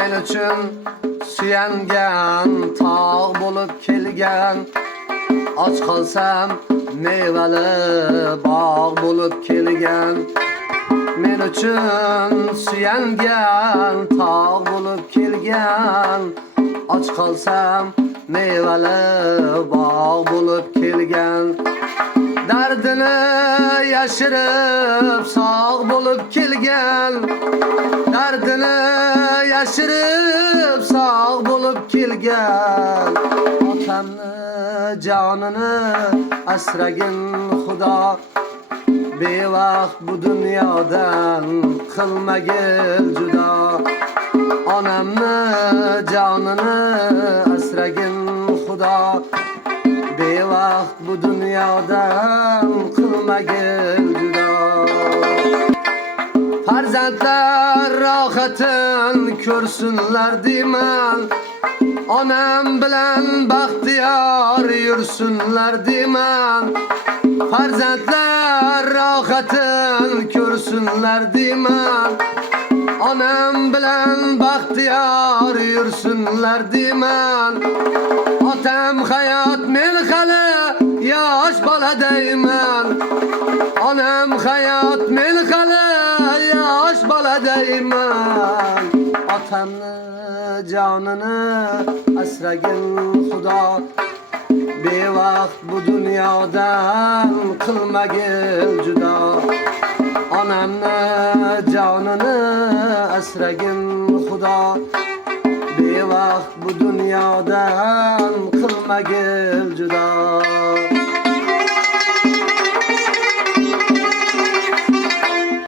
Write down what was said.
men uchun suyangan, tog' bo'lib kelgan. Och qolsam mevali bog' bo'lib kelgan. Men uchun suyangan, tog' bo'lib kelgan. Och qolsam mevali bog' bo'lib kelgan. Dardini yashirib sog' bo'lib kelgan. Dardini yashirib sog' bo'lib kelgan. Otamni jonini asragin Xudo. Bevaqt bu dunyodan qilmagil judo. Onamni jonini asragin Xudo. Bevaqt bu dunyodan qilmagil judo. Farzandlar rohatin ko'rsinlar deyman. Onam bilan baxtiyor yursinlar deyman. Farzandlar rohatin ko'rsinlar deyman. Onam bilan baxtiyor yursinlar deyman. Otam hayot, men hali yosh boladayman. Onam hayot, men hali yosh boladayman. Otamni jonini asragin Xudo. Bevaqt bu dunyodan qilmagil judo. Onamni jonini asragin Xudo. Bevaqt bu dunyodan qilmagil judo.